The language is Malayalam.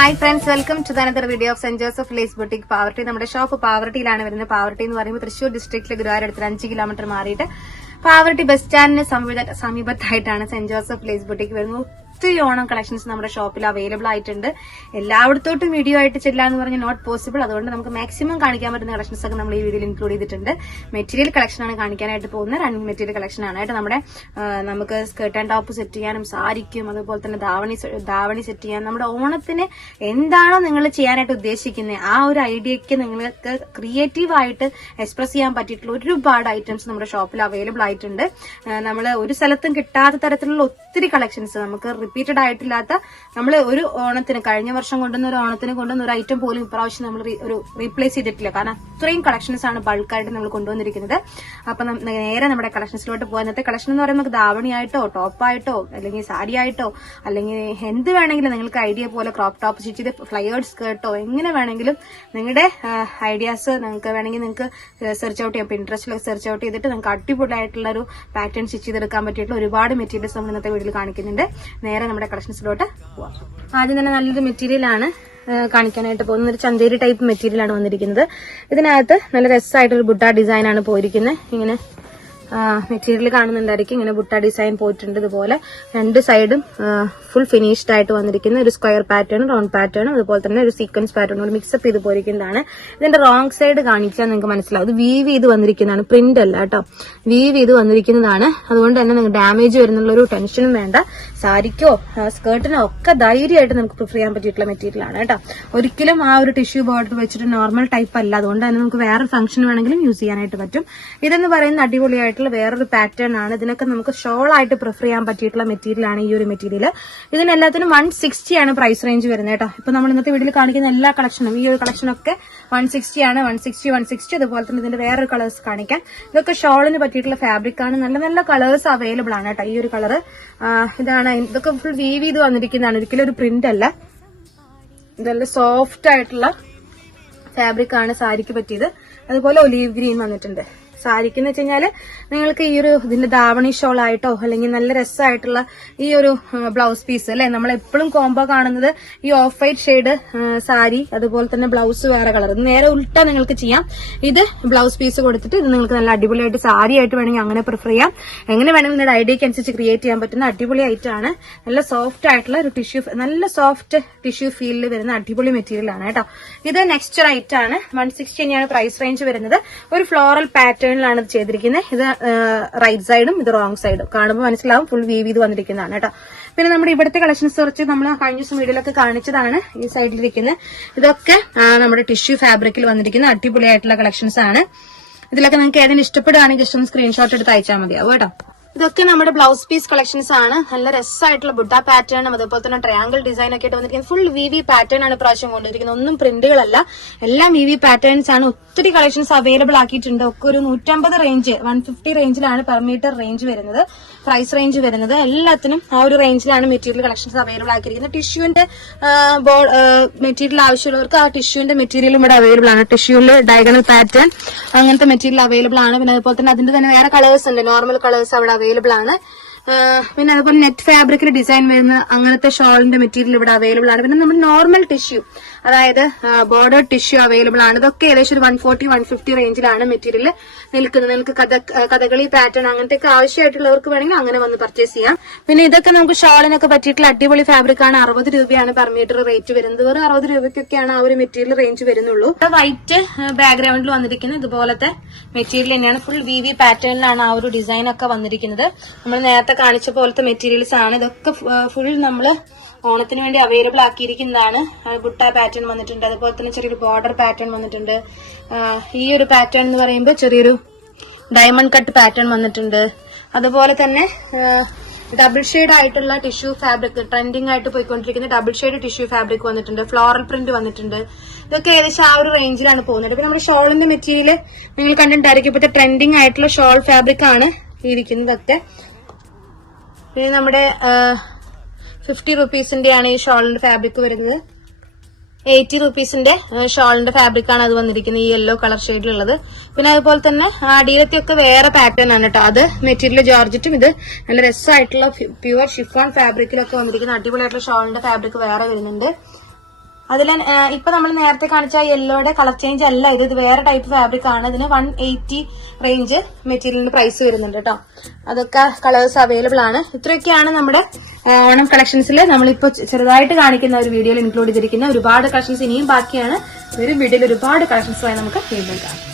Hi friends, welcome to another video of Saint Joseph Lace Boutique Pavaratty. നമ്മുടെ ഷോപ്പ് പാവർട്ടിയിലാണ് വരുന്നത്. പാവർട്ടി എന്ന് പറയുമ്പോൾ തൃശ്ശൂർ ഡിസ്ട്രിക്റ്റിലെ ഗുരുവായൂരടുത്ത് 5 കിലോമീറ്റർ മാറിയിട്ട് പാവർട്ടി ബസ് സ്റ്റാൻഡിന് സമീപത്തായിട്ടാണ് സെന്റ് ജോസഫ് ലേസ് ബുട്ടിക് വരുന്നത്. ഒത്തിരി ഓണം കളക്ഷൻസ് നമ്മുടെ ഷോപ്പിൽ അവൈലബിൾ ആയിട്ടുണ്ട്. എല്ലായിടത്തോട്ടും വീഡിയോ ആയിട്ട് ചെല്ലാന്ന് പറഞ്ഞ് നോട്ട് പോസിബിൾ. അതുകൊണ്ട് നമുക്ക് മാക്സിമം കാണിക്കാൻ പറ്റുന്ന കളക്ഷൻസ് ഒക്കെ നമ്മൾ ഈ വീഡിയോയിൽ ഇൻക്ലൂഡ് ചെയ്തിട്ടുണ്ട്. മെറ്റീരിയൽ കളക്ഷൻ ആണ് കാണിക്കാനായിട്ട് പോകുന്നത്. റണ്ണിങ് മെറ്റീരിയൽ കളക്ഷൻ ആണ് ആയിട്ട് നമ്മുടെ നമുക്ക് സ്കേർട്ട് ആൻഡ് ടോപ്പ് സെറ്റ് ചെയ്യാനും സാരിക്കും അതുപോലെ തന്നെ ധാവണി സെറ്റ് ചെയ്യാൻ നമ്മുടെ ഓണത്തിന് എന്താണോ നിങ്ങൾ ചെയ്യാനായിട്ട് ഉദ്ദേശിക്കുന്നത് ആ ഒരു ഐഡിയക്ക് നിങ്ങൾക്ക് ക്രിയേറ്റീവ് ആയിട്ട് എക്സ്പ്രസ് ചെയ്യാൻ പറ്റിയിട്ടുള്ള ഒരുപാട് ഐറ്റംസ് നമ്മുടെ ഷോപ്പിൽ അവൈലബിൾ ആയിട്ടുണ്ട്. നമ്മൾ ഒരു സ്ഥലത്തും കിട്ടാത്ത തരത്തിലുള്ള ഒത്തിരി കളക്ഷൻസ്, നമുക്ക് റിപ്പീറ്റഡ് ആയിട്ടില്ലാത്ത, നമ്മൾ ഒരു ഓണത്തിന് കഴിഞ്ഞ വർഷം കൊണ്ടുവന്ന ഒരു ഓണത്തിന് കൊണ്ടുവന്ന ഒരു ഐറ്റം പോലും ഇപ്രാവശ്യം നമ്മൾ ഒരു റീപ്ലേസ് ചെയ്തിട്ടില്ല. കാരണം അത്രയും കളക്ഷൻസ് ആണ് ബൾക്കായിട്ട് നമ്മൾ കൊണ്ടുവന്നിരിക്കുന്നത്. അപ്പൊ നേരെ നമ്മുടെ കളക്ഷൻസിലോട്ട് പോകാൻ. ഇന്നത്തെ കളക്ഷൻ എന്ന് പറയുമ്പോൾ ധാവണിയായിട്ടോ ടോപ്പായിട്ടോ അല്ലെങ്കിൽ സാരി ആയിട്ടോ അല്ലെങ്കിൽ എന്ത് വേണമെങ്കിലും നിങ്ങൾക്ക് ഐഡിയ പോലെ ക്രോപ്പ് ടോപ്പ് സ്റ്റിച്ച് ചെയ്ത് ഫ്ലയേർഡ് സ്കേർട്ടോ എങ്ങനെ വേണമെങ്കിലും നിങ്ങളുടെ ഐഡിയാസ് നിങ്ങൾക്ക് വേണമെങ്കിൽ നിങ്ങൾക്ക് സെർച്ച് ഔട്ട് ചെയ്യാം. പിൻട്രസ്റ്റിൽ സെർച്ച് ഔട്ട് ചെയ്തിട്ട് നിങ്ങൾക്ക് അടിപൊളിയായിട്ടുള്ള ഒരു പാറ്റേൺ സ്റ്റിച്ച് ചെയ്തെടുക്കാൻ പറ്റിയിട്ടുള്ള ഒരുപാട് മെറ്റീരിയൽസ് നമ്മൾ ഇന്നത്തെ വീഡിയോയിൽ കാണിക്കുന്നുണ്ട്. നേരെ നമ്മുടെ കളക്ഷൻസിലോട്ട് പോവാം. ആദ്യം തന്നെ നല്ലൊരു മെറ്റീരിയൽ ആണ് കാണിക്കാനായിട്ട് പോകുന്നത്. ഒരു ചന്തേരി ടൈപ്പ് മെറ്റീരിയൽ ആണ് വന്നിരിക്കുന്നത്. ഇതിനകത്ത് നല്ല രസമായിട്ടൊരു ബുട്ട ഡിസൈൻ ആണ് പോയിരിക്കുന്നത്. ഇങ്ങനെ മെറ്റീരിയൽ കാണുന്നുണ്ടായിരിക്കും. ഇങ്ങനെ ബുട്ട ഡിസൈൻ പോയിട്ടുണ്ട്. ഇതുപോലെ രണ്ട് സൈഡും ഫുൾ ഫിനിഷ്ഡ് ആയിട്ട് വന്നിരിക്കുന്ന ഒരു സ്ക്വയർ പാറ്റേൺ, റൗണ്ട് പാറ്റേൺ, അതുപോലെ തന്നെ ഒരു സീക്വൻസ് പാറ്റേൺ ഒരു മിക്സപ്പ് ചെയ്ത് പോയിരിക്കുന്നതാണ്. ഇതിന്റെ റോങ് സൈഡ് കാണിച്ചാൽ നിങ്ങൾക്ക് മനസ്സിലാവും. ഇത് വീവ് ചെയ്ത് വന്നിരിക്കുന്നതാണ്, പ്രിന്റ് അല്ല കേട്ടോ, വീവ് ചെയ്ത് വന്നിരിക്കുന്നതാണ്. അതുകൊണ്ട് തന്നെ നിങ്ങൾക്ക് ഡാമേജ് വരുന്നുള്ള ഒരു ടെൻഷനും വേണ്ട. സാരിക്കോ സ്കേർട്ടിനോ ഒക്കെ ധൈര്യമായിട്ട് നമുക്ക് പ്രിഫർ ചെയ്യാൻ പറ്റിയിട്ടുള്ള മെറ്റീരിയൽ ആണ് കേട്ടോ. ഒരിക്കലും ആ ഒരു ടിഷ്യൂ ബോർഡർ വെച്ചിട്ട് നോർമൽ ടൈപ്പ് അല്ല. അതുകൊണ്ട് തന്നെ നമുക്ക് വേറെ ഫംഗ്ഷൻ വേണമെങ്കിലും യൂസ് ചെയ്യാനായിട്ട് പറ്റും. ഇതെന്ന് പറയുന്ന അടിപൊളിയായിട്ടുള്ള വേറൊരു പാറ്റേൺ ആണ്. ഇതിനൊക്കെ നമുക്ക് ഷോൾ ആയിട്ട് പ്രിഫർ ചെയ്യാൻ പറ്റിയിട്ടുള്ള മെറ്റീരിയൽ ആണ് ഈ ഒരു മെറ്റീരിയൽ. ഇതിനെല്ലാത്തിനും 160 ആണ് പ്രൈസ് റേഞ്ച് വരുന്നത് കേട്ടോ. ഇപ്പൊ നമ്മൾ ഇന്നത്തെ വീഡിയോയിൽ കാണിക്കുന്ന എല്ലാ കളക്ഷനും, ഈ ഒരു കളക്ഷനൊക്കെ 160 ആണ്. 160 അതുപോലെ തന്നെ ഇതിന്റെ വേറൊരു കളേഴ്സ് കാണിക്കാം. ഇതൊക്കെ ഷോളിന് പറ്റിയിട്ടുള്ള ഫാബ്രിക് ആണ്. നല്ല നല്ല കളേഴ്സ് അവൈലബിൾ ആണ് കേട്ടോ. ഈ ഒരു കളർ ഇതാണ്. ഇതൊക്കെ ഫുൾ വീവ് ചെയ്ത് വന്നിരിക്കുന്നതാണ്, ഒരിക്കലും ഒരു പ്രിന്റ് അല്ല. ഇതെല്ലാം സോഫ്റ്റ് ആയിട്ടുള്ള ഫാബ്രിക് ആണ് സാരിക്ക് പറ്റിയത്. അതുപോലെ ഒലീവ് ഗ്രീൻ വന്നിട്ടുണ്ട്. സാരിക്ക് എന്ന് വെച്ച് കഴിഞ്ഞാല് നിങ്ങൾക്ക് ഈ ഒരു ഇതിന്റെ ധാവണി ഷോൾ ആയിട്ടോ അല്ലെങ്കിൽ നല്ല രസമായിട്ടുള്ള ഈ ഒരു ബ്ലൗസ് പീസ് അല്ലെ, നമ്മൾ എപ്പോഴും കോംബോ കാണുന്നത് ഈ ഓഫ് വൈറ്റ് ഷെയ്ഡ് സാരി, അതുപോലെ തന്നെ ബ്ലൗസ് വേറെ കളർ. ഇത് നേരെ ഉൾട്ട നിങ്ങൾക്ക് ചെയ്യാം. ഇത് ബ്ലൗസ് പീസ് കൊടുത്തിട്ട് ഇത് നിങ്ങൾക്ക് നല്ല അടിപൊളിയായിട്ട് സാരി ആയിട്ട് വേണമെങ്കിൽ അങ്ങനെ പ്രിഫർ ചെയ്യാം. എങ്ങനെ വേണമെങ്കിൽ നിങ്ങളുടെ ഐഡിയക്ക് അനുസരിച്ച് ക്രിയേറ്റ് ചെയ്യാൻ പറ്റുന്ന അടിപൊളി ഐറ്റമാണ്. നല്ല സോഫ്റ്റ് ആയിട്ടുള്ള ഒരു ടിഷ്യൂ, നല്ല സോഫ്റ്റ് ടിഷ്യൂ ഫീലിൽ വരുന്ന അടിപൊളി മെറ്റീരിയൽ ആണ് കേട്ടോ. ഇത് നെക്സ്റ്റ് ഐറ്റം ആണ്. 160 തന്നെയാണ് പ്രൈസ് റേഞ്ച് വരുന്നത്. ഒരു ഫ്ലോറൽ പാറ്റേൺ ാണ് ഇത് ചെയ്തിരിക്കുന്നത്. ഇത് റൈറ്റ് സൈഡും ഇത് റോങ് സൈഡും കാണുമ്പോൾ മനസ്സിലാവും ഫുൾ വീവ് ചെയ്ത് വന്നിരിക്കുന്നതാണ് കേട്ടോ. പിന്നെ നമ്മുടെ ഇവിടുത്തെ കളക്ഷൻസ് കുറച്ച് നമ്മൾ കഴിഞ്ഞ ദിവസം വീഡിയോയിലൊക്കെ കാണിച്ചതാണ്. ഈ സൈഡിലിരിക്കുന്നത് ഇതൊക്കെ നമ്മുടെ ടിഷ്യൂ ഫാബ്രിക്കിൽ വന്നിരിക്കുന്ന അടിപൊളിയായിട്ടുള്ള കളക്ഷൻസ് ആണ്. ഇതിലൊക്കെ നിങ്ങൾക്ക് ഏതെങ്കിലും ഇഷ്ടപ്പെടുകയാണെങ്കിൽ ജസ്റ്റ് ഒന്ന് സ്ക്രീൻഷോട്ട് എടുത്ത് അയച്ചാൽ മതിയാവും കേട്ടോ. ഇതൊക്കെ നമ്മുടെ ബ്ലൗസ് പീസ് കളക്ഷൻസ് ആണ്. നല്ല രസമായിട്ടുള്ള ബുട്ട പാറ്റേണും അതുപോലെ തന്നെ ട്രയാങ്കിൾ ഡിസൈൻ ഒക്കെ ആയിട്ട് വന്നിരിക്കുന്നത്. ഫുൾ വി പാറ്റേൺ ആണ് പ്രാവശ്യം കൊണ്ടിരിക്കുന്നത്. ഒന്നും പ്രിന്റുകളല്ല, എല്ലാം വി പാറ്റേൺസ് ആണ്. ഒത്തിരി കളക്ഷൻസ് അവൈലബിൾ ആക്കിയിട്ടുണ്ട്. ഒക്കെ ഒരു 150 റേഞ്ച്, 150 റേഞ്ചിലാണ് പെർ മീറ്റർ റേഞ്ച് വരുന്നത്, പ്രൈസ് റേഞ്ച് വരുന്നത്. എല്ലാത്തിനും ആ ഒരു റേഞ്ചിലാണ് മെറ്റീരിയൽ കളക്ഷൻസ് അവൈലബിൾ ആക്കിയിരിക്കുന്നത്. ടിഷ്യൂവിന്റെ മെറ്റീരിയൽ ആവശ്യമുള്ളവർക്ക് ആ ടിഷ്യൂവിന്റെ മെറ്റീരിയലും ഇവിടെ അവൈലബിൾ ആണ്. ടിഷ്യൂവിൽ ഡയഗണൽ പാറ്റേൺ അങ്ങനത്തെ മെറ്റീരിയൽ അവൈലബിൾ ആണ്. പിന്നെ അതുപോലെ തന്നെ അതിന്റെ തന്നെ വേറെ കളേഴ്സ് ഉണ്ട്, നോർമൽ കളേഴ്സ് അവിടെ അവൈലബിൾ ആണ്. പിന്നെ അതുപോലെ നെറ്റ് ഫാബ്രിക്കിൽ ഡിസൈൻ വരുന്ന അങ്ങനത്തെ ഷോളിന്റെ മെറ്റീരിയൽ ഇവിടെ അവൈലബിൾ ആണ്. പിന്നെ നമ്മുടെ നോർമൽ ടിഷ്യൂ, അതായത് ബോർഡർ ടിഷ്യൂ അവൈലബിൾ ആണ്. ഇതൊക്കെ ഏകദേശം ഒരു 140-150 റേഞ്ചിലാണ് മെറ്റീരിയൽ നിൽക്കുന്നത്. നിങ്ങൾക്ക് കഥകളി പാറ്റേൺ അങ്ങനത്തെ ഒക്കെ ആവശ്യമായിട്ടുള്ളവർക്ക് വേണമെങ്കിൽ അങ്ങനെ വന്ന് പർച്ചേസ് ചെയ്യാം. പിന്നെ ഇതൊക്കെ നമുക്ക് ഷോളിനൊക്കെ പറ്റിയിട്ടുള്ള അടിപൊളി ഫാബ്രിക് ആണ്. 60 രൂപയാണ് പെർ മീറ്റർ റേറ്റ് വരുന്നത്. വെറും 60 രൂപയ്ക്കൊക്കെയാണ് ആ ഒരു മെറ്റീരിയൽ റേഞ്ച് വരുന്നുള്ളൂ. വൈറ്റ് ബാക്ക്ഗ്രൗണ്ടിൽ വന്നിരിക്കുന്നത് ഇതുപോലത്തെ മെറ്റീരിയൽ തന്നെയാണ്. ഫുൾ വി പാറ്റേണിലാണ് ആ ഒരു ഡിസൈൻ ഒക്കെ വന്നിരിക്കുന്നത്. നമ്മൾ നേരത്തെ കാണിച്ച പോലത്തെ മെറ്റീരിയൽസ് ആണ്. ഇതൊക്കെ ഫുൾ നമ്മൾ ഓണത്തിന് വേണ്ടി അവൈലബിൾ ആക്കിയിരിക്കുന്നതാണ്. ബുട്ട പാറ്റേൺ വന്നിട്ടുണ്ട്, അതുപോലെ തന്നെ ചെറിയൊരു ബോർഡർ പാറ്റേൺ വന്നിട്ടുണ്ട്. ഈ ഒരു പാറ്റേൺ എന്ന് പറയുമ്പോൾ ചെറിയൊരു ഡയമണ്ട് കട്ട് പാറ്റേൺ വന്നിട്ടുണ്ട്. അതുപോലെ തന്നെ ഡബിൾ ഷെയ്ഡ് ആയിട്ടുള്ള ടിഷ്യൂ ഫാബ്രിക്, ട്രെൻഡിങ് ആയിട്ട് പോയിക്കൊണ്ടിരിക്കുന്ന ഡബിൾ ഷെയ്ഡ് ടിഷ്യൂ ഫാബ്രിക് വന്നിട്ടുണ്ട്. ഫ്ലോറൽ പ്രിന്റ് വന്നിട്ടുണ്ട്. ഇതൊക്കെ ഏകദേശം ആ ഒരു റേഞ്ചിലാണ് പോകുന്നത്. പിന്നെ നമ്മുടെ ഷോളിന്റെ മെറ്റീരിയൽ നിങ്ങൾ കണ്ടിട്ടുണ്ടായിരിക്കും. ഇപ്പോഴത്തെ ട്രെൻഡിങ് ആയിട്ടുള്ള ഷോൾ ഫാബ്രിക് ആണ് ഇരിക്കുന്നതൊക്കെ. പിന്നെ നമ്മുടെ 50 റുപ്പീസിന്റെയാണ് ഈ ഷോളിന്റെ ഫാബ്രിക് വരുന്നത്. 80 റുപ്പീസിന്റെ ഷോളിന്റെ ഫാബ്രിക് ആണ് അത് വന്നിരിക്കുന്നത്, ഈ യെല്ലോ കളർ ഷെയ്ഡിലുള്ളത്. പിന്നെ അതുപോലെ തന്നെ അടിയിലത്തെയൊക്കെ വേറെ പാറ്റേൺ ആണ് കേട്ടോ. അത് മെറ്റീരിയൽ ജോർജറ്റും. ഇത് നല്ല രസമായിട്ടുള്ള പ്യുവർ ഷിഫോൺ ഫാബ്രിക്കിലൊക്കെ വന്നിരിക്കുന്ന അടിപൊളിയായിട്ടുള്ള ഷോളിന്റെ ഫാബ്രിക് വേറെ വരുന്നുണ്ട്. അതിൽ ഇപ്പൊ നമ്മൾ നേരത്തെ കാണിച്ച യെല്ലോയുടെ കളർ ചേഞ്ച് അല്ല ഇത് വേറെ ടൈപ്പ് ഫാബ്രിക് ആണ്. ഇതിന് 180 റേഞ്ച് മെറ്റീരിയലിന് പ്രൈസ് വരുന്നുണ്ട് കേട്ടോ. അതൊക്കെ കളേഴ്സ് അവൈലബിൾ ആണ്. ഇത്രയൊക്കെയാണ് നമ്മുടെ ഓണം കളക്ഷൻസിൽ നമ്മളിപ്പോ ചെറുതായിട്ട് കാണിക്കുന്ന ഒരു വീഡിയോയിൽ ഇൻക്ലൂഡ് ചെയ്തിരിക്കുന്ന ഒരുപാട് കളക്ഷൻസ് ഇനിയും ബാക്കിയാണ്. ഒരു വീഡിയോയിൽ ഒരുപാട് കളക്ഷൻസുമായി നമുക്ക് വീണ്ടും കാണാം.